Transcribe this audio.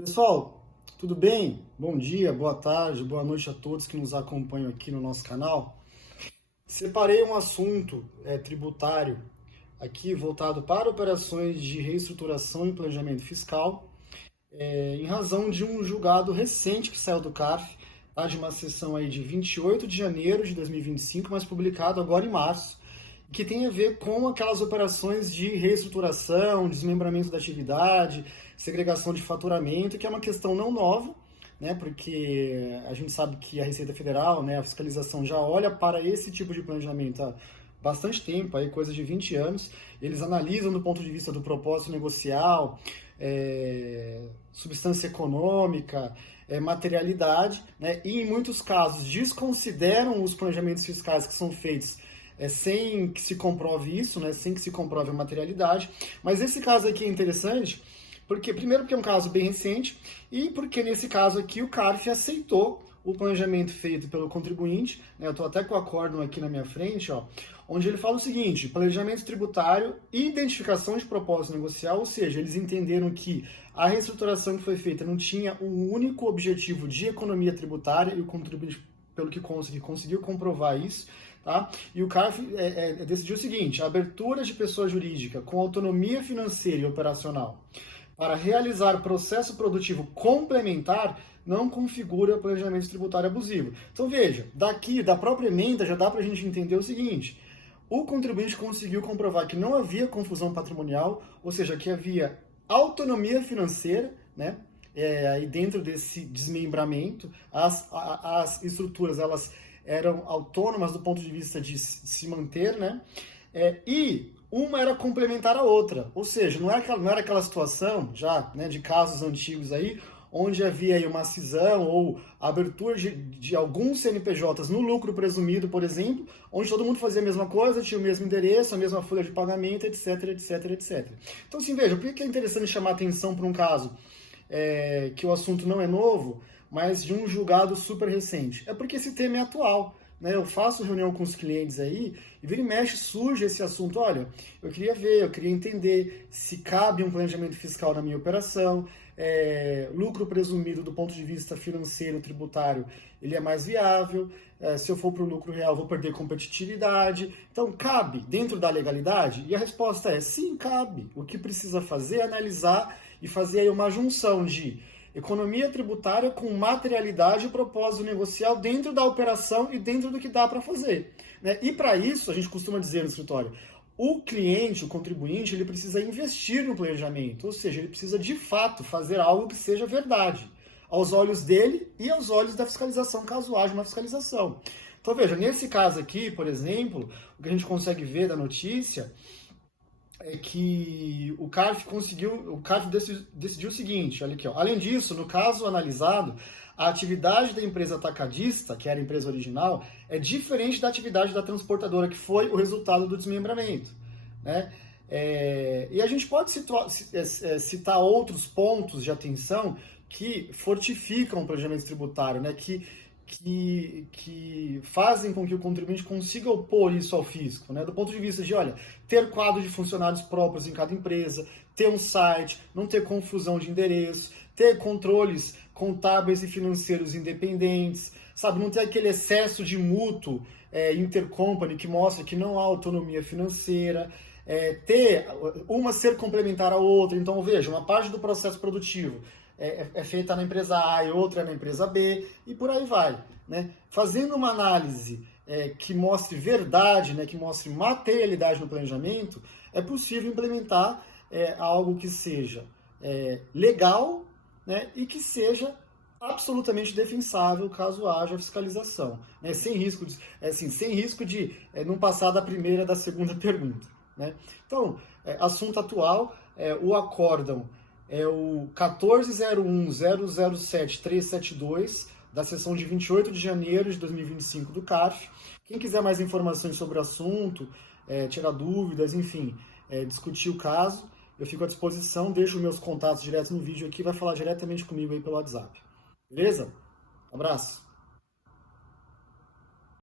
Pessoal, tudo bem? Bom dia, boa tarde, boa noite a todos que nos acompanham aqui no nosso canal. Separei um assunto tributário aqui voltado para operações de reestruturação e planejamento fiscal, em razão de um julgado recente que saiu do CARF, tá? De uma sessão aí de 28 de janeiro de 2025, mas publicado agora em março, que tem a ver com aquelas operações de reestruturação, desmembramento da atividade, segregação de faturamento, que é uma questão não nova, né, porque a gente sabe que a Receita Federal, né, a fiscalização já olha para esse tipo de planejamento há bastante tempo, aí coisa de 20 anos. Eles analisam do ponto de vista do propósito negocial, substância econômica, materialidade, né, e em muitos casos desconsideram os planejamentos fiscais que são feitos sem que se comprove isso, né, sem que se comprove a materialidade. Mas esse caso aqui é interessante, primeiro porque é um caso bem recente, e porque nesse caso aqui o CARF aceitou o planejamento feito pelo contribuinte, né, eu estou até com o acórdão aqui na minha frente, ó, onde ele fala o seguinte: planejamento tributário e identificação de propósito negocial, ou seja, eles entenderam que a reestruturação que foi feita não tinha um único objetivo de economia tributária, e o contribuinte, pelo que conseguiu comprovar isso. Tá? E o CARF decidiu o seguinte: a abertura de pessoa jurídica com autonomia financeira e operacional para realizar processo produtivo complementar não configura planejamento tributário abusivo. Então veja, daqui da própria emenda já dá para a gente entender o seguinte: o contribuinte conseguiu comprovar que não havia confusão patrimonial, ou seja, que havia autonomia financeira, né? Aí dentro desse desmembramento, as estruturas elas eram autônomas do ponto de vista de se manter, né? E uma era complementar à outra, ou seja, não era aquela situação já, né, de casos antigos aí, onde havia aí uma cisão ou abertura de alguns CNPJs no lucro presumido, por exemplo, onde todo mundo fazia a mesma coisa, tinha o mesmo endereço, a mesma folha de pagamento, etc, etc, etc. Então, assim, veja, por que é interessante chamar atenção para um caso que o assunto não é novo, mas de um julgado super recente? É porque esse tema é atual, né? Eu faço reunião com os clientes aí, e vira e mexe surge esse assunto: olha, eu queria entender se cabe um planejamento fiscal na minha operação, lucro presumido do ponto de vista financeiro, tributário, ele é mais viável, se eu for para o lucro real vou perder competitividade. Então, cabe dentro da legalidade? E a resposta é sim, cabe. O que precisa fazer é analisar e fazer aí uma junção de economia tributária com materialidade e propósito negocial dentro da operação e dentro do que dá para fazer, né? E para isso, a gente costuma dizer no escritório, o cliente, o contribuinte, ele precisa investir no planejamento, ou seja, ele precisa de fato fazer algo que seja verdade, aos olhos dele e aos olhos da fiscalização, caso haja uma fiscalização. Então veja, nesse caso aqui, por exemplo, o que a gente consegue ver da notícia é que o CARF decidiu o seguinte: olha aqui, ó. Além disso, no caso analisado, a atividade da empresa atacadista, que era a empresa original, é diferente da atividade da transportadora, que foi o resultado do desmembramento, né? E a gente pode citar outros pontos de atenção que fortificam o planejamento tributário, né? Que fazem com que o contribuinte consiga opor isso ao fisco, né? Do ponto de vista de, olha, ter quadro de funcionários próprios em cada empresa, ter um site, não ter confusão de endereço, ter controles contábeis e financeiros independentes, sabe? Não ter aquele excesso de mútuo intercompany que mostra que não há autonomia financeira, ter uma ser complementar à outra. Então, veja, uma parte do processo produtivo é feita na empresa A e outra na empresa B, e por aí vai, né? Fazendo uma análise que mostre verdade, né, que mostre materialidade no planejamento, é possível implementar algo que seja legal, né, e que seja absolutamente defensável caso haja fiscalização, né, sem risco de não passar da primeira, da segunda pergunta, né? Então, assunto atual, o acórdão é o 14.01.007.372, da sessão de 28 de janeiro de 2025 do CARF. Quem quiser mais informações sobre o assunto, tirar dúvidas, enfim, discutir o caso, eu fico à disposição, deixo meus contatos diretos no vídeo aqui, vai falar diretamente comigo aí pelo WhatsApp. Beleza? Abraço!